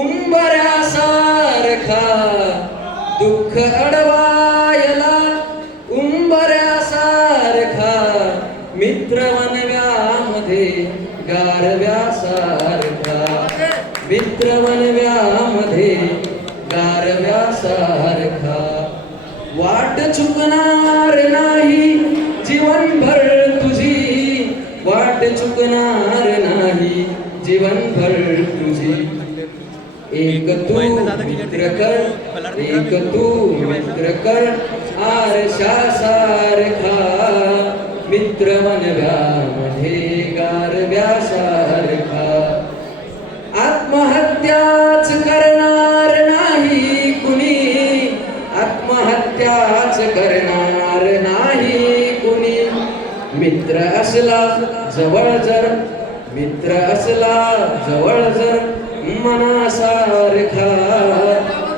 उंबऱ्यासारखा दुःख अडवायला उंबऱ्यासारखा मित्र वनव्यामध्ये गारव्यासारखा मित्र वनव्यामध्ये गारव्यासारखा वाट चुकणार नाही जीवनभर तुझी वाट चुकणार नाही जीवनभर तुझी एक तू मित्र कर एक तू मित्र कर आरशासारखा मित्र वनव्यामध्ये गारव्यासारखा आत्महत्याच करणार नाही कुणी आत्महत्याच करणार नाही कुणी मित्र असला जवळ जर मित्र असला जवळ जर मनासारखा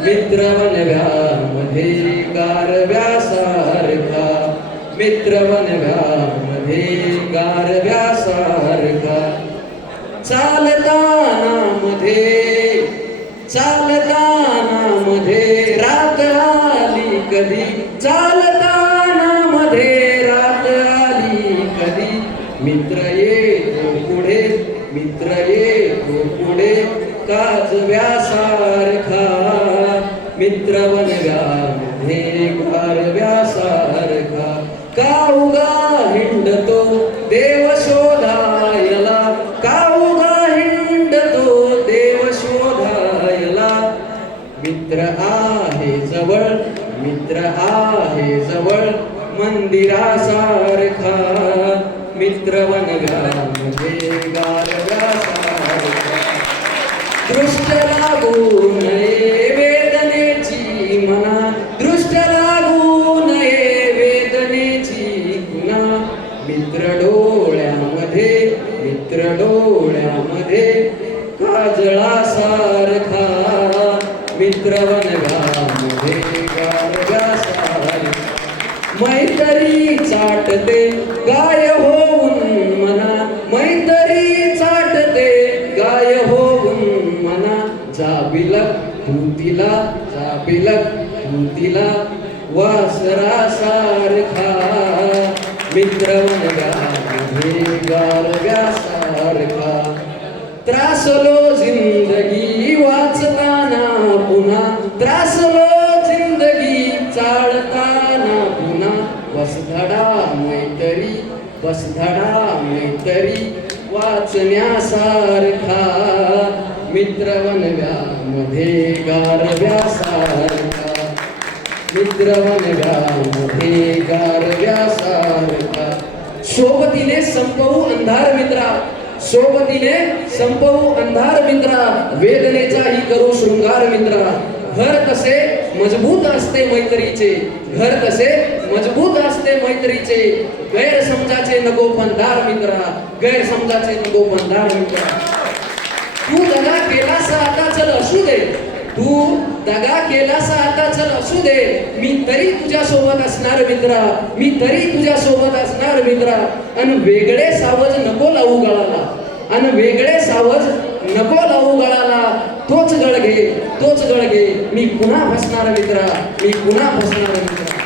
मित्र वनव्यामध्ये गारव्यासारखा मित्र वनव्यामध्ये गारव्यासारखा चालताना मध्ये रात आली कधी चालताना मध्ये रात आली कधी मित्र येतो पुढे मित्र येतो पुढे काजव्यासारखा मित्र वनव्यामध्ये गारव्यासारखा का उगा हिंडतो देव शोधायला का उगा हिंडतो देव शोधायला मित्र आहे जवळ मंदिरासारखा मित्र वनव्यामध्ये गारव्यासारखा दृष्ट लागू नये वेदनेची मना दृष्ट लागू नये वेदनेची पुन्हा मित्र डोळ्यामध्ये काजळासारखा मित्र वनव्यामध्ये गारव्यासारखा मैत्री चाटते गाय होऊन मना मैत्री चाटते गाय होऊन मना जाबिलक तू तिला वासरासारखा मित्र वनव्यामध्ये गारव्यासारखा त्रासलो जिंदगी वाचताना पुन्हा त्रासलो जिंदगी चालताना पुन्हा बसधडा मैतरी वाचण्यासारखा मित्र वनव्यामध्ये गारव्यासारखा मित्र वनव्यामध्ये गारव्यासारखा सोबतीने संपवू अंधार मित्रा सोबतीने संपवू अंधार मित्रा वेदनेचाही करू शृंगार मित्रा घर तसे मजबूत असते मैत्रीचे घर तसे मजबूत असते मैत्रीचे गैरसमजाचे नको पंधार मित्रा गैरसमजाचे नको पंधार मित्रा तू दगा केलासा आता चल असू दे तू दगा केलासा आता चल असू दे मी तरी तुझ्या सोबत असणार मित्रा मी तरी तुझ्या सोबत असणार मित्रा अन वेगळे सावज नको लावू गळाला अन वेगळे सावज नको लावू गळाला तोच गळगे मी पुन्हा फसणार मित्रा मी पुन्हा फसणार मित्रा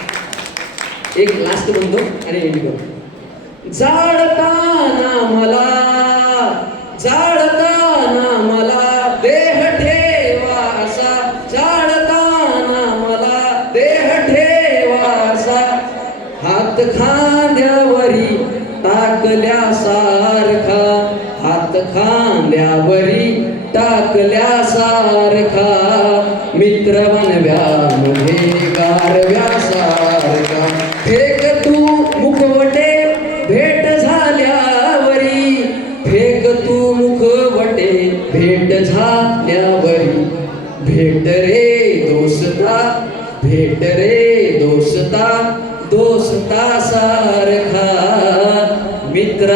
एक लास्ट म्हणतो आणि एंड करतो जाळताना मला देह ठेवा असा जाळताना मला देह ठेवा असा हात खांद्यावरी टाकल्यासारखा हात खांद्यावरी टाकल्यासारखा मित्र वनव्यामध्ये गारव्यासारखा फेक तू मुखवटे भेट झाल्यावरी फेक तू मुखवटे भेट झाल्यावरी भेट रे दोस्ता सारखा मित्र